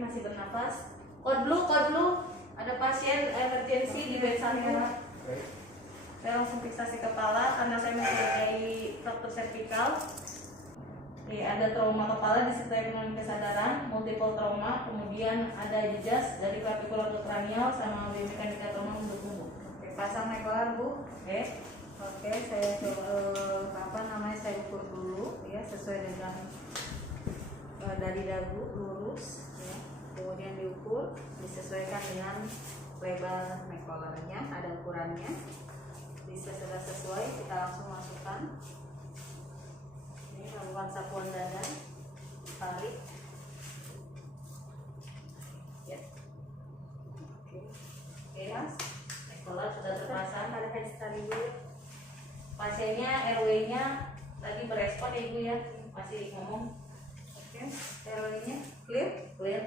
masih bernapas. Kode blue. Ada pasien emergensi di bed 1. Saya langsung fiksasi kepala karena saya mempunyai fraktur servikal. Ada trauma kepala disertai penurunan kesadaran, multiple trauma, kemudian ada jejas dari clavicula ke kranial sama biomekanika trauma untuk tubuh. Oke, pasang nekolar Bu. Oke, saya coba saya ukur dulu ya sesuai dengan dari dagu lurus ya. Kemudian diukur disesuaikan dengan lebar nekolarnya, ada ukurannya. Bisa sudah sesuai, kita langsung masukkan. Ini lakukan sapuan dada, tarik. Ya. Oke, Mas. Nekolar sudah terpasang. Ada head tadi dulu. Pasiennya RW-nya tadi berespon ya Ibu ya, masih ngomong. Oke, RW-nya clear.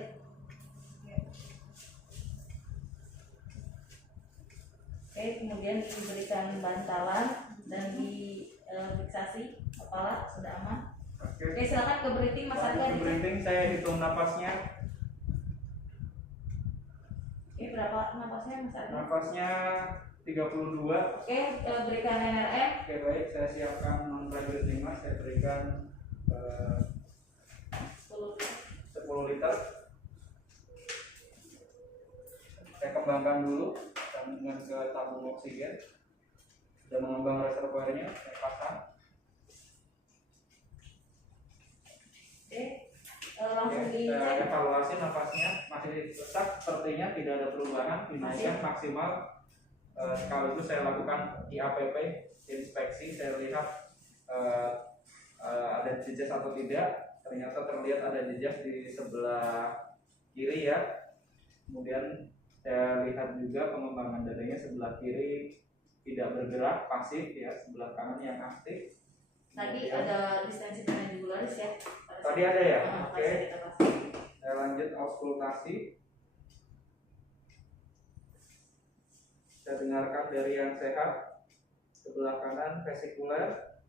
Oke, kemudian diberikan bantalan dan fiksasi kepala sudah aman. Oke, silakan ke breathing Mas Arga. Ke breathing, saya hitung napasnya. Oke, berapa napasnya Mas Arga? Napasnya 32. Oke, berikan NRM. Oke, baik, saya siapkan non breathing Mas. Saya berikan 10 liter. Saya kembangkan dulu dengan ke tabung oksigen. Sudah mengembang reservoirnya, saya pasang. Langsung Oke, dicek. evaluasi napasnya masih tetap sepertinya tidak ada perubahan, dinaikkan maksimal. Sekaligus saya lakukan IAPP, inspeksi, saya lihat ada jejas atau tidak. Ternyata terlihat ada jejas di sebelah kiri ya. Kemudian saya lihat juga pengembangan dadanya sebelah kiri tidak bergerak, pasif ya, sebelah kanan yang aktif. Tadi Kemudian, ada distensi pendularis ya. tadi ada ya. Oke. Kita pasang. Saya lanjut auskultasi. Saya dengarkan dari yang sehat. Sebelah kanan vesikuler,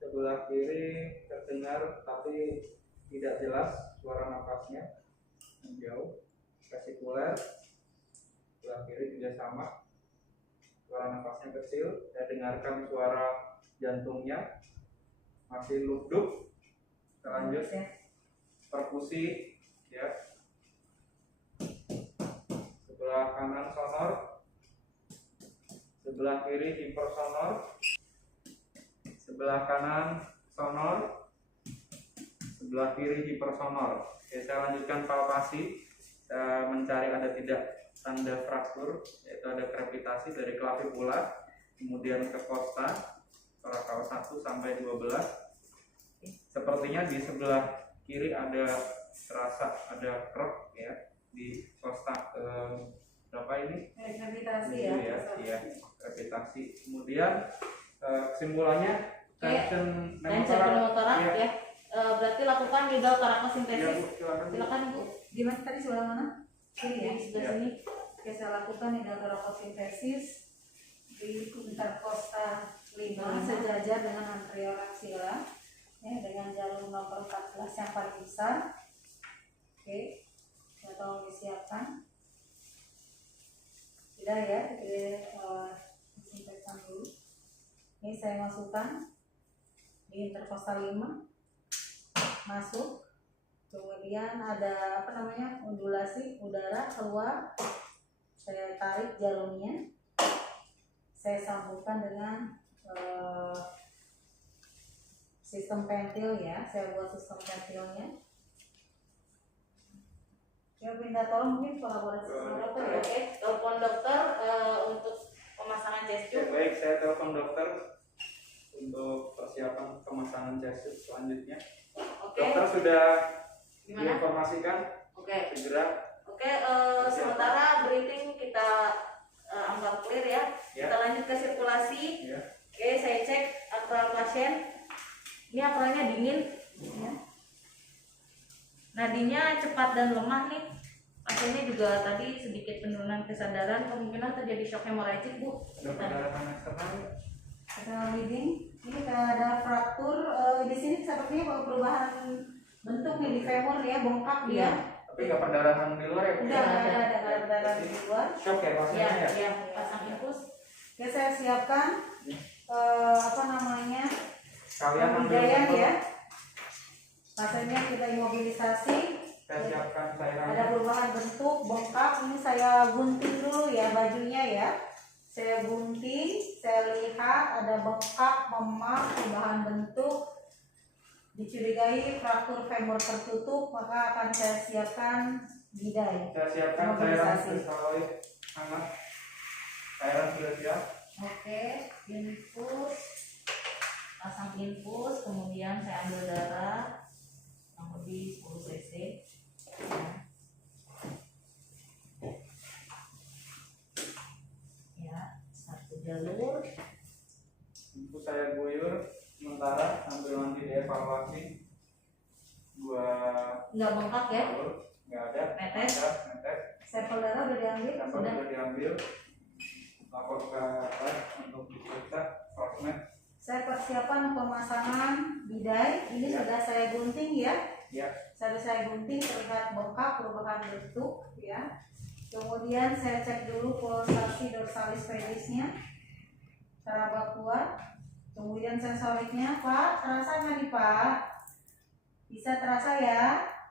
sebelah kiri terdengar tapi tidak jelas suara nafasnya, menjauh. Vesikuler, sebelah kiri juga sama, suara nafasnya kecil. Saya dengarkan suara jantungnya masih lubduk. Selanjutnya perkusi ya, sebelah kanan sonor, sebelah kiri hipersonor, sebelah kanan sonor, sebelah kiri hipersonor. Oke, saya lanjutkan palpasi. Saya mencari ada tidak tanda fraktur, yaitu ada krepitasi dari clavicula, kemudian ke costa, torakal 1 sampai 12. Sepertinya di sebelah kiri ada terasa ada krep ya di costa berapa ini? Gravitasi ya, iya, gravitasi. Kemudian kesimpulannya tension pneumotorak ya. Berarti lakukan juga torakosintesis. silakan. Silakan Ibu. Di mana tadi sebelah mana? Kiri ya. Di sebelah sini. Oke, saya lakukan torakosintesis di interkosta 5 sejajar dengan anterior axilla ya, dengan jalur nomor 14 yang paling besar. Oke, saya tolong disiapkan. Tidak ya, disinfektan dulu. Ini saya masukkan di interkosta 5, masuk. Kemudian ada undulasi udara keluar. Saya tarik jalurnya. Saya sambungkan dengan sistem pentil ya. Saya buat sistem pentilnya. Ya, minta tolong mungkin kolaborasi sama dokter ya. Oke, telepon dokter untuk pemasangan chest tube. Baik, saya telepon dokter untuk persiapan pemasangan chest tube selanjutnya. Oke. Dokter sudah Gimana? diinformasikan Oke. segera. Oke, sementara breathing kita anggap clear ya. Ya. Kita lanjut ke sirkulasi. Ya. Oke, saya cek akral pasien. Ini akralnya dingin. Ya. Nadinya cepat dan lemah nih. Pasiennya juga tadi sedikit penurunan kesadaran, kemungkinan terjadi shock hemorrhagic Bu. Ada pendarahan eksternal. External bleeding. Ini ada fraktur di sini sepertinya perubahan bentuk nih di femur ya, bengkak dia. Tapi nggak perdarahan di luar ya? Bu? Enggak ada perdarahan di luar. Shock ya Iya, pasiennya ya? iya, pasang infus. Ya saya siapkan apa namanya Kalian ambil pembidayan sampel. ya. Pasiennya kita imobilisasi. Saya siapkan cairan. Ada perubahan bentuk, bengkak. Ini saya gunting dulu ya bajunya ya. Saya gunting, saya lihat ada bengkak, memar, perubahan bentuk. Dicurigai fraktur femur tertutup, maka akan saya siapkan bidai. Saya siapkan cairan kristaloid hangat. Cairan sudah siap. Oke, infus, pasang infus, kemudian saya ambil darah kurang lebih 10 cc. Ya, satu jalur. Infus saya guyur sementara sambil nanti dievaluasi. Dua Nggak bengkak ya? jalur, nggak ada. Netes. Netes. Sampel darah udah diambil? Sampel sudah diambil. Lapor ke lab untuk diperiksa fragment. Saya persiapan pemasangan bidai. Ini Ya. sudah saya gunting ya. Ya. Sudah saya gunting, terlihat bengkak, perubahan bentuk ya. Kemudian saya cek dulu pulsasi dorsalis pedisnya secara kuat. Kemudian sensoriknya, Pak, terasa nggak nih Pak? Bisa terasa ya.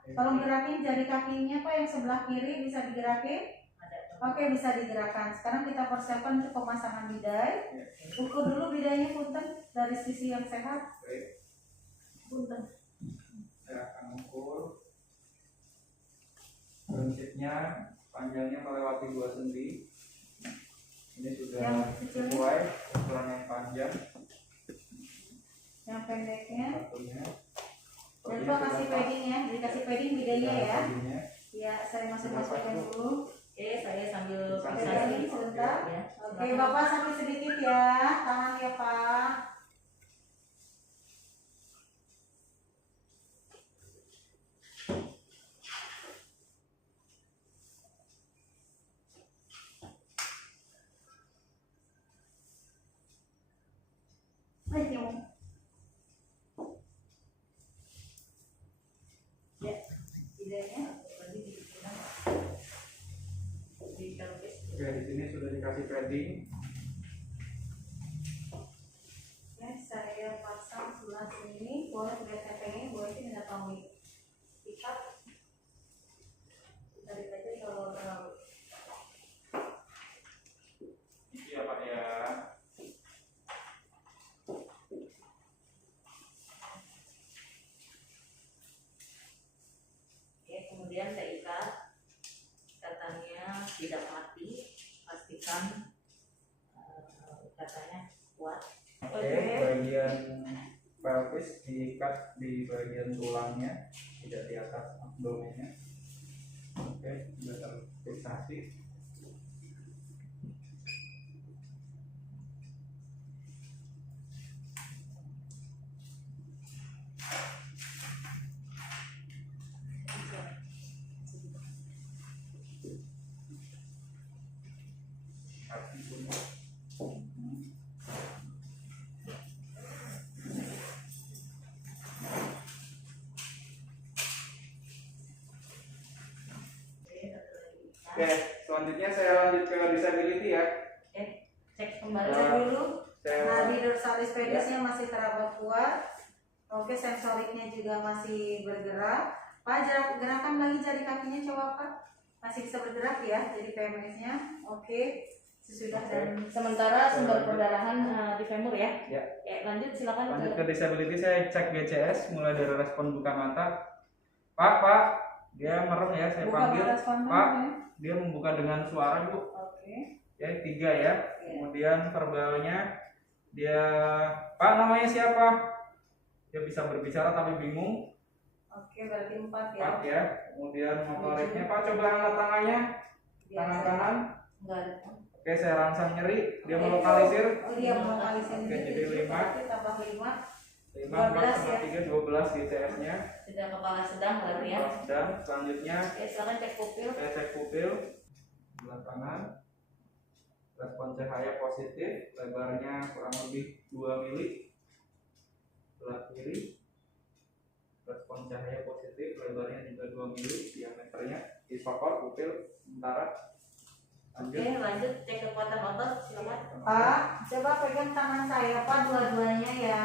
Tolong gerakin jari kakinya Pak, yang sebelah kiri bisa digerakin. Oke, bisa digerakkan. Sekarang kita persiapkan untuk pemasangan bidai. Ukur dulu bidainya punten dari sisi yang sehat. Baik. Punten. Saya akan ukur. Prinsipnya panjangnya melewati 2 cm. Ini sudah Yang kecilnya? sesuai ukuran yang panjang. Yang pendeknya. Satunya. Dan Pak kasih padding ya, dikasih padding bidainya ya. Paddingnya. Ya, saya masuk-masukin dulu. Oke, saya sambil Oke, fiksasi. sebentar. Ya, Oke, Bapak sambil sedikit ya, tahan ya Pak. Ayo. Ya, bidainya. di pelvis. Oke, di sini sudah dikasih padding. Ya, saya pasang sebelah sini, boleh lihat tepengnya, boleh sih nggak tahu ikat. Tarik aja kalau terlalu. Iya Pak ya. Oke, kemudian saya ikat. Ikatannya tidak mati, pastikan ikatannya kuat. Oke, bagian pelvis diikat di bagian tulangnya, tidak di atas abdomennya. Oke, sudah terfiksasi. Kaki punya. Oke, selanjutnya saya lanjut ke disability ya. Cek kembali. Cek dulu. Saya Nadi dorsalis pedisnya masih terabat kuat. Oke, sensoriknya juga masih bergerak. Pak, gerakan lagi jari kakinya coba Pak. Masih bisa bergerak ya, jadi PMS-nya. Oke, sesudah dan Sementara sumber perdarahan di femur ya. Ya. Lanjut silakan. lanjut ke disability, saya cek GCS mulai dari respon buka mata. Pak, dia merem ya, saya buka panggil. batas pandang Pak. ya. Dia membuka dengan suara, Bu. Oke. Ya, 3 ya. Iya. Kemudian verbalnya dia, Pak, namanya siapa? Dia bisa berbicara tapi bingung. Oke, berarti 4 ya. 4 ya. Kemudian motoriknya, Pak, coba angkat tangannya. Tangan kanan. Enggak ada. Oke, saya rangsang nyeri. Dia Oke. melokalisir. Oh, dia melokalisir. Oke, jadi 5. Berarti tambah 5. 5, 12 4, ya. 3, 12 GCS-nya. Sudah kepala sedang berarti ya. Dan selanjutnya Oke, silakan cek pupil. saya cek pupil sebelah kanan. Respon cahaya positif, lebarnya kurang lebih 2 mili. Sebelah kiri respon cahaya positif, lebarnya juga 2 mili, diameter monitornya, isopor, pupil, sementara. Oke, Lanjut. lanjut cek kekuatan otot, silakan. Pak, coba pegang tangan saya Pak, dua-duanya ya.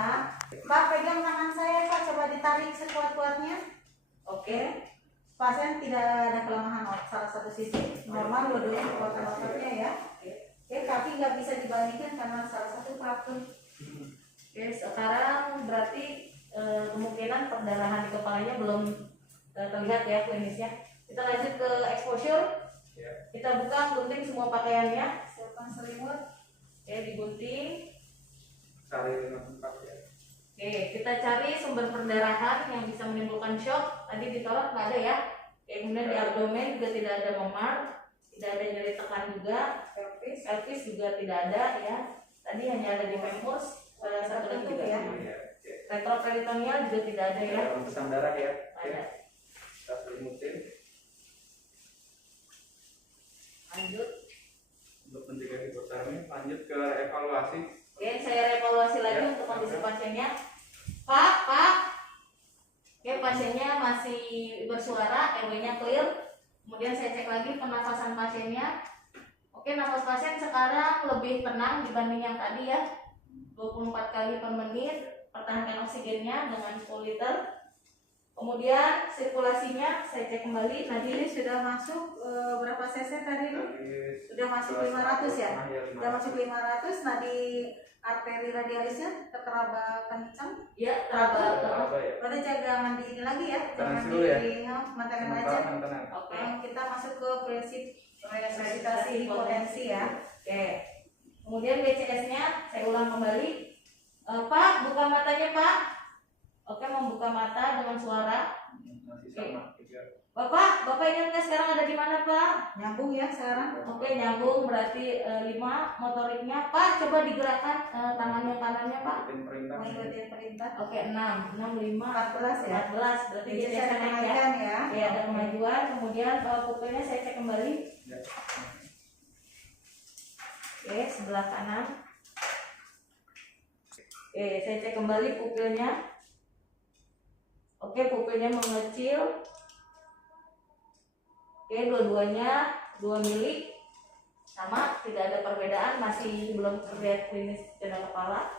Pak, pegang tangan saya Pak, coba ditarik sekuat-kuatnya. Oke. Pasien tidak ada kelemahan salah satu sisi, normal dua-duanya kekuatan ototnya ya. Oke, tapi nggak bisa dibandingkan karena salah satu fraktur. Oke, sekarang berarti kemungkinan perdarahan di kepalanya belum terlihat ya klinisnya. Kita lanjut ke exposure. Ya. Kita buka, gunting semua pakaiannya. Siapkan selimut. Oke, digunting. Cari tempat ya. Oke, kita cari sumber perdarahan yang bisa menimbulkan shock. Tadi di torak nggak ada ya. Oke, kemudian di abdomen juga tidak ada memar, tidak ada nyeri tekan juga. Pelvis juga tidak ada ya. Tadi hanya ada di femurs. Satu lagi juga ya. Iya. Oke. retroperitoneal juga tidak ada ya. Ada hembusan darah ya. Oke. Ada. Kita selimutin Lanjut. untuk mencegah hipotermi. Lanjut ke evaluasi. Oke, saya evaluasi lagi Ya, untuk kondisi oke. pasiennya. Pak. Oke, pasiennya masih bersuara, RW-nya clear. Kemudian saya cek lagi pernafasan pasiennya. Oke, nafas pasien sekarang lebih tenang dibanding yang tadi ya. 24 kali per menit. Pertahankan oksigennya dengan 10 liter. Kemudian sirkulasinya saya cek kembali. Jadi sudah masuk berapa cc tadi? Sudah masuk 500 ya? Sudah masuk 500. Nadi arteri radialisnya teraba kencang. Ya, teraba. Ya. Berarti jangan di ini lagi ya? Tenang Jangan dulu ya. mantenan aja. Tenang. Oke. Kita masuk ke prinsip resusitasi hipotensi ya. Oke. Kemudian BCS-nya saya ulang kembali. Pak, buka matanya, Pak. Oke, membuka mata dengan suara. Masih sama. Tiga. Bapak ingat nggak sekarang ada di mana, Pak? Nyambung ya sekarang. Oke, nyambung berarti 5 motoriknya. Pak, coba digerakkan tangan yang kanannya, Pak. Ikutin perintah. Mengikuti perintah. Oke, 6, 5, 14 ya. 14. Berarti Jadi BCS saya naik ya. naikkan ya. Ya, ada kemajuan. Kemudian pupilnya saya cek kembali. Ya. Oke, sebelah kanan. Oke, saya cek kembali pupilnya. Oke, pupilnya mengecil. Oke, dua-duanya 2 mili. Sama, tidak ada perbedaan, masih belum terlihat klinis cedera kepala.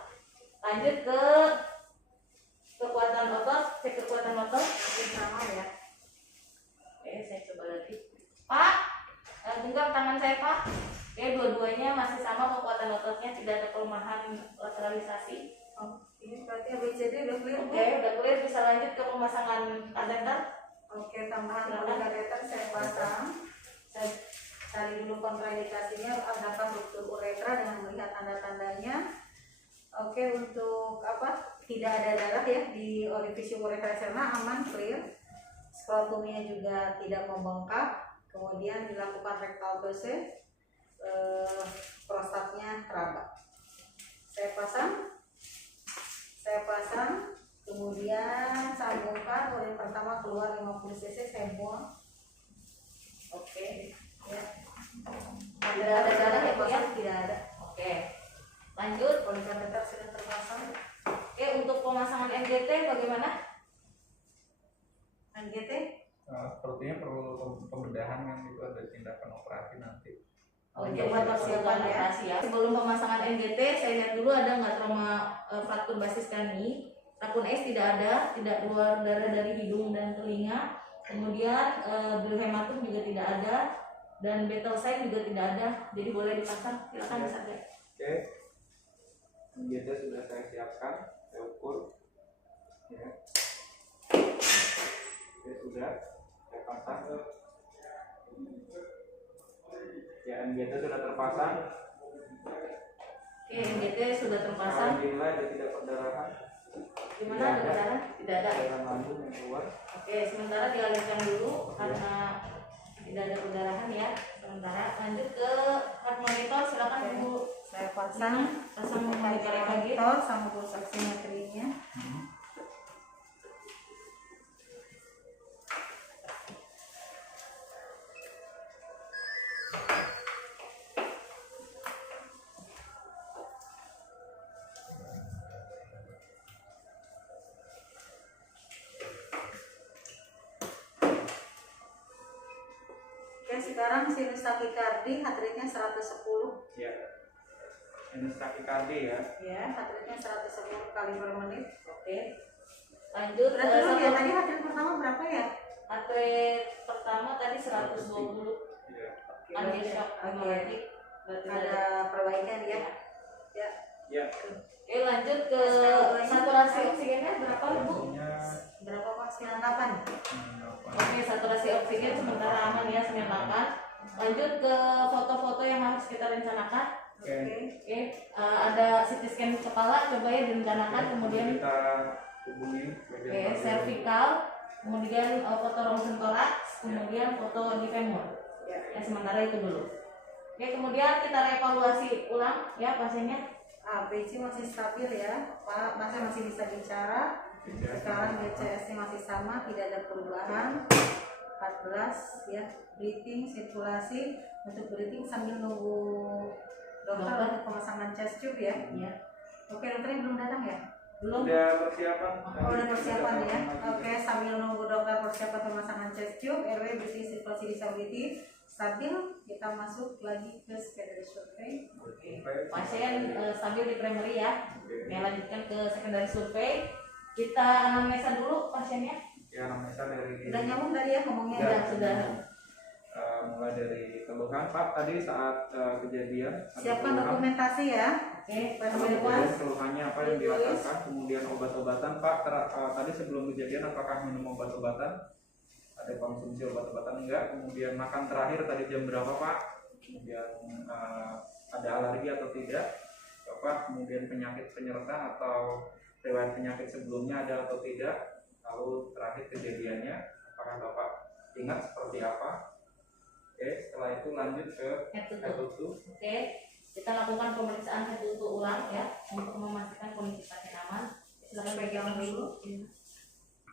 Lanjut ke kekuatan otot, cek kekuatan otot. Masih sama ya. Oke, saya coba lagi. Pak, genggam tangan saya, Pak. Oke, dua-duanya masih sama kekuatan ototnya, tidak ada kelemahan lateralisasi. Ini berarti ABCD udah clear. Oke, udah clear, bisa lanjut ke pemasangan kateter. Oke, tambahan kateter saya pasang. Saya cari dulu kontraindikasinya, apakah ruptur uretra dengan melihat tanda-tandanya. Oke, untuk apa? Tidak ada darah ya di orifisi uretra eksterna, aman, clear. Skrotumnya juga tidak membengkak. Kemudian dilakukan rectal pulse, prostatnya teraba. Saya pasang, kemudian sambungkan. Yang pertama keluar 50 cc, saya buang. Oke. Ya. Ada darah ya, Bu, ya? Tidak ada. Oke. Lanjut. Polikateter sudah terpasang. Oke, untuk pemasangan NGT bagaimana? NGT Sepertinya perlu pembedahan kan, itu ada tindakan operasi nanti. Oh, Oke, jadi buat persiapan persiapan ya. operasi ya. Sebelum pemasangan NGT, saya lihat dulu ada nggak trauma fraktur basis kani. Rakun S tidak ada, tidak keluar darah dari hidung dan telinga. Kemudian bilhematum juga tidak ada, dan betel sign juga tidak ada. Jadi boleh dipasang. Silakan saja. Oke. NGT sudah saya siapkan, saya ukur. Ya. Oke, sudah saya pasang. Ya, NGT sudah terpasang. Oke, NGT sudah terpasang. Kalau dinilai ada tidak perdarahan. Gimana, ada darah? Tidak ada. Cairan lambung yang keluar. Oke, sementara dialirkan dulu karena tidak ada perdarahan ya. Sementara lanjut ke heart monitor, silakan Ibu. saya pasang monitor EKG. monitor sama pulsa oximetrinya. Oke, sekarang sinus takikardi heart rate-nya 110. Ya. Sinus takikardi ya. Ya, heart rate-nya 110 kali per menit. Oke. Lanjut ke Berarti lu ya satu. tadi heart rate pertama berapa ya? Heart rate pertama tadi 120. Iya. Anti shock Oke. berarti Ada perbaikan ya. Ya. Ya. Oke, lanjut ke saturasi oksigennya berapa Bu? Hasilnya Berapa Pak? 98. Oke, saturasi oksigen sementara aman ya 98. Lanjut ke foto-foto yang harus kita rencanakan. Oke. Oke, ada CT scan kepala coba ya direncanakan, kemudian kita hubungi bagian cervical, kemudian foto rongsen toraks, kemudian foto di femur. Ya sementara itu dulu. Oke, kemudian kita reevaluasi ulang ya pasiennya. BC masih stabil ya, Pak. Masih bisa bicara. Sekarang BCS-nya masih sama, tidak ada perubahan. 14 ya. Breathing, sirkulasi. Untuk breathing sambil nunggu dokter untuk pemasangan chest tube ya. Iya. Oke, dokternya belum datang ya? Belum. Udah persiapan. Oh, udah persiapan ya. Oke, sambil nunggu dokter persiapan pemasangan chest tube, airway, breathing, sirkulasi, disability stabil, kita masuk lagi ke secondary survey. Pasien stabil di primary ya. Oke, lanjutkan ke secondary survey. Kita anamnesa dulu pasiennya. Ya, anamnesa dari Udah nyambung tadi ya ngomongnya? Udah. Sudah. Mulai dari keluhan Pak tadi saat kejadian. ada Siapkan keluhan. dokumentasi ya. Oke, Kemudian keluhannya apa yang dirasakan, kemudian obat-obatan Pak. Tadi sebelum kejadian apakah minum obat-obatan? Ada konsumsi obat-obatan enggak? Kemudian makan terakhir tadi jam berapa Pak? Kemudian ada alergi atau tidak? Bapak kemudian penyakit penyerta atau riwayat penyakit sebelumnya ada atau tidak? Lalu terakhir kejadiannya, apakah Bapak ingat seperti apa? Oke, setelah itu lanjut ke head to head toe. to toe. Oke, kita lakukan pemeriksaan head to toe ulang ya untuk memastikan kondisi pasien aman. Silakan pegang dulu.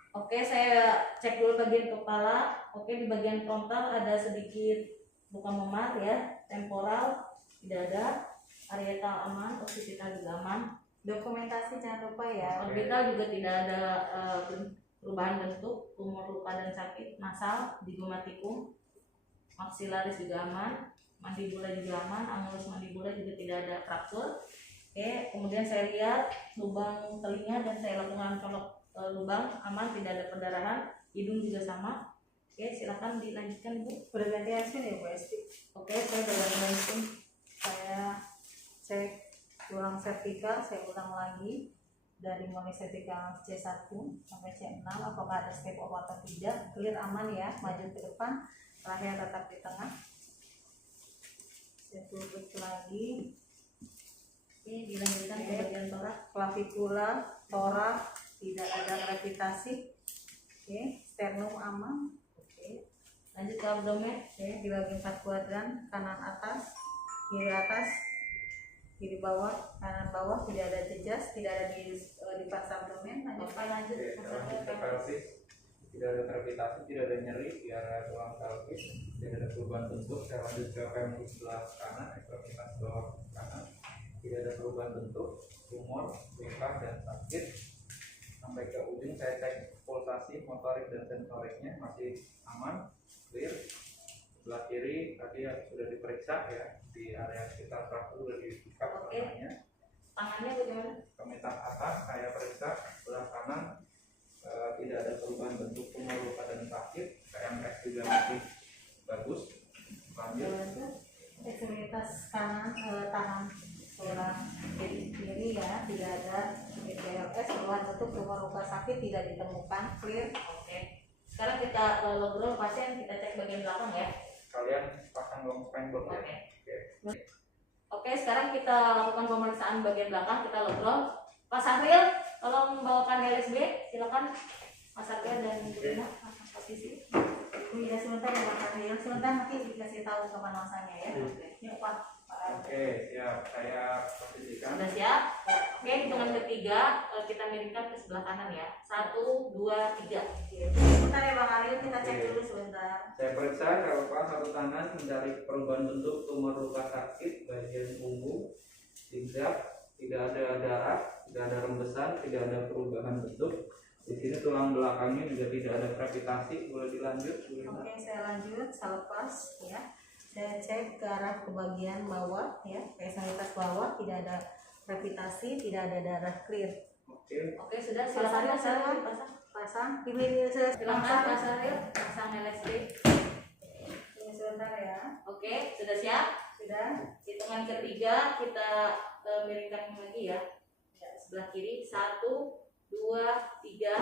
Oke, saya cek dulu bagian kepala. Oke, di bagian frontal ada sedikit luka memar ya, temporal tidak ada, parietal aman, occipital juga aman. Dokumentasi jangan lupa ya. Orbital juga tidak ada perubahan bentuk, tumor luka dan sakit, nasal, digomatikum, maksilaris juga aman, mandibula juga aman, angulus mandibula juga tidak ada fraktur. Oke, kemudian saya lihat lubang telinga dan saya lakukan colok lubang aman, tidak ada perdarahan, hidung juga sama. Oke, silakan dilanjutkan Bu. Udah ganti hasil ya Bu Esti? Oke, saya berganti. Saya cek tulang servikal, saya ulang lagi dari mulai servikal C1 sampai C6, apakah ada step up atau tidak. Clear, aman ya, maju ke depan, terakhir tetap di tengah. Saya tutup lagi. Oke, dilanjutkan ke bagian torak. Klavikula, torak, tidak ada gravitasi. Oke, sternum aman. Oke, Lanjut ke abdomen. oke, dibagi 4 kuadran, kanan atas, kiri bawah, kanan bawah, tidak ada jejas, tidak ada di pas abdomen. Oke, lanjut. Oke, lanjut ke pelvis. Tidak ada gravitasi, tidak ada nyeri di area tulang pelvis, tidak ada perubahan bentuk. Saya lanjut ke femur sebelah kanan, ekstremitas bawah kanan. Tidak ada perubahan bentuk, tumor, luka dan sakit. Sampai ke ujung saya cek pulsasi, motorik dan sensoriknya masih aman, clear. Sebelah kiri tadi sudah diperiksa ya, di area sekitar fraktur sudah dibuka tangannya. Tangannya bagaimana? Kemetak atas saya periksa, sebelah kanan tidak ada perubahan bentuk tumor luka dan sakit. KMS juga masih bagus. Lanjut. Ekstremitas kanan, tangan sebelah kiri ya, tidak ada PLS, keluhan bentuk tumor luka sakit tidak ditemukan. Clear. Oke. Sekarang kita logroll pasien, kita cek bagian belakang ya. Kalian pasang long spine board ya. Oke. Oke, sekarang kita lakukan pemeriksaan bagian belakang, kita logroll. Pak Sahril, tolong bawakan LSB, silakan. Mas Sahril dan Bu Dina, posisi. Iya, sebentar ya Pak Fadil, sebentar nanti dikasih tahu kapan masanya ya. Yuk Pak. Oke, siap. Saya posisikan. Sudah siap? Oke, hitungan ketiga kita miringkan ke sebelah kanan ya. 1, 2, 3. Sebentar ya Bang Aril, kita cek dulu sebentar. Saya periksa kalau Pak satu tangan mencari perubahan bentuk tumor luka sakit bagian punggung, zigzag, tidak ada darah, tidak ada rembesan, tidak ada perubahan bentuk. Di sini tulang belakangnya juga tidak ada gravitasi. Boleh dilanjut, Bu Lina? Oke, saya lanjut, saya lepas ya. Saya cek ke arah ke bagian bawah ya, ke ekstremitas bawah tidak ada gravitasi, tidak ada darah clear. Oke. sudah Silakan silakan silakan pasang. pasang. Ini saya Silakan Pak Saril pasang LSD. Ini sebentar ya. Oke, sudah siap? Sudah. Hitungan ketiga kita miringkan lagi ya. Sebelah kiri 1, 2, 3.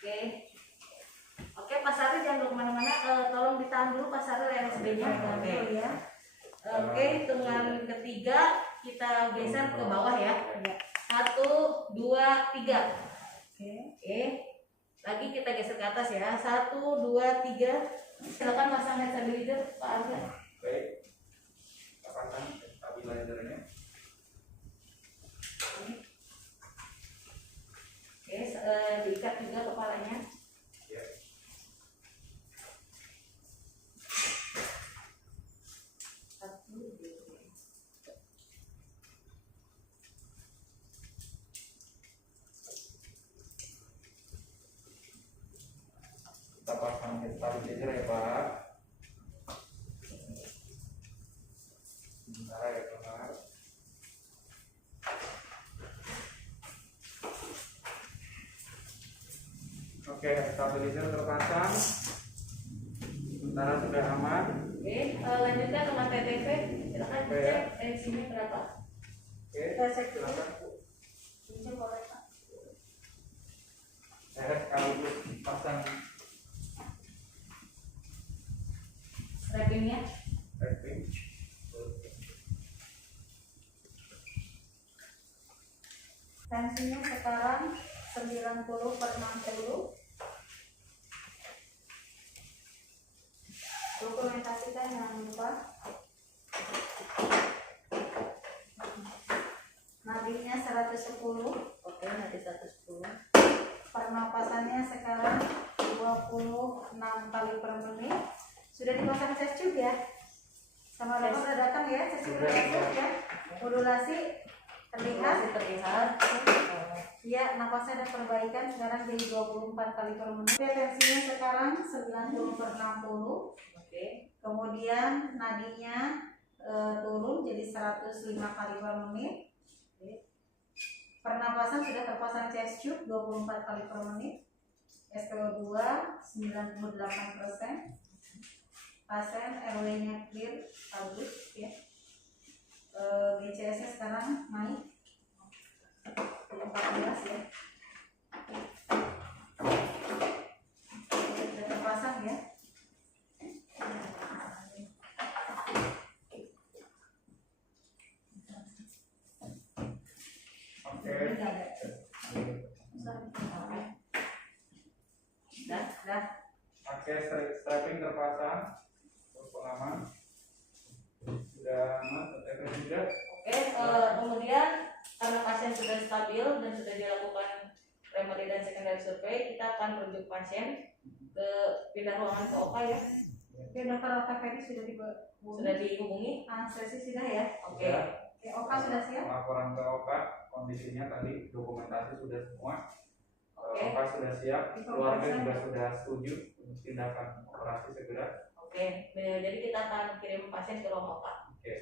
Oke. Oke, Pak Saril jangan dulu kemana-mana. Tolong ditahan dulu Pak Saril LSD-nya. Oke. Ya. Oke, hitungan ketiga kita geser ke bawah ya. 1, 2, 3. Oke. Lagi kita geser ke atas ya. 1, 2, 3. Silakan pasang head stabilizer Pak Arya. Baik. Kita pasang stabilizernya. Oke, diikat juga kepalanya. Ya. Satu, dua. Kita pasang head stabilizer ya Pak. Sebentar ya Pak. Oke, head stabilizer terpasang. Sementara sudah aman. Oke, lanjutkan dengan TTP. Silakan Oke, cek ya. tensinya berapa. Oke, Kita cek dulu. silakan Bu. Ini boleh Pak. Saya sekaligus pasang Strappingnya. wrapping. Tensinya sekarang 90/60. Dokumentasikan jangan lupa. Nadinya 110. Oke, nanti 110. Pernapasannya sekarang 26 kali per menit. Sudah dipasang chest tube ya? Sama Yes. dokter udah datang ya, chest tube Sudah, udah masuk ya. ya? Modulasi terlihat. Masih terlihat. Ya, napasnya ada perbaikan sekarang jadi 24 kali per menit. Oke, tensinya sekarang 90/60. Oke. Kemudian nadinya turun jadi 105 kali per menit. Pernapasan sudah terpasang chest tube 24 kali per menit. SpO2 98%. Pasien RW-nya clear, bagus ya. BCS-nya sekarang naik 14 ya. Sudah terpasang ya. Oke. Dah. Oke, strapping terpasang. Untuk pengaman. Sudah aman, tertata juga. Oke, kemudian karena pasien sudah stabil dan sudah dilakukan primary dan secondary survey, kita akan merujuk pasien ke pindah ruangan ke OKA ya. Oke, dokter ortopedi sudah Sudah dihubungi. anestesi sudah ya. Oke. Oke, OKA sudah siap. Laporan ke OKA, kondisinya tadi dokumentasi sudah semua. Oke. OKA sudah siap, keluarga juga sudah setuju untuk tindakan operasi segera. Oke. Jadi kita akan kirim pasien ke ruang OKA. Oke.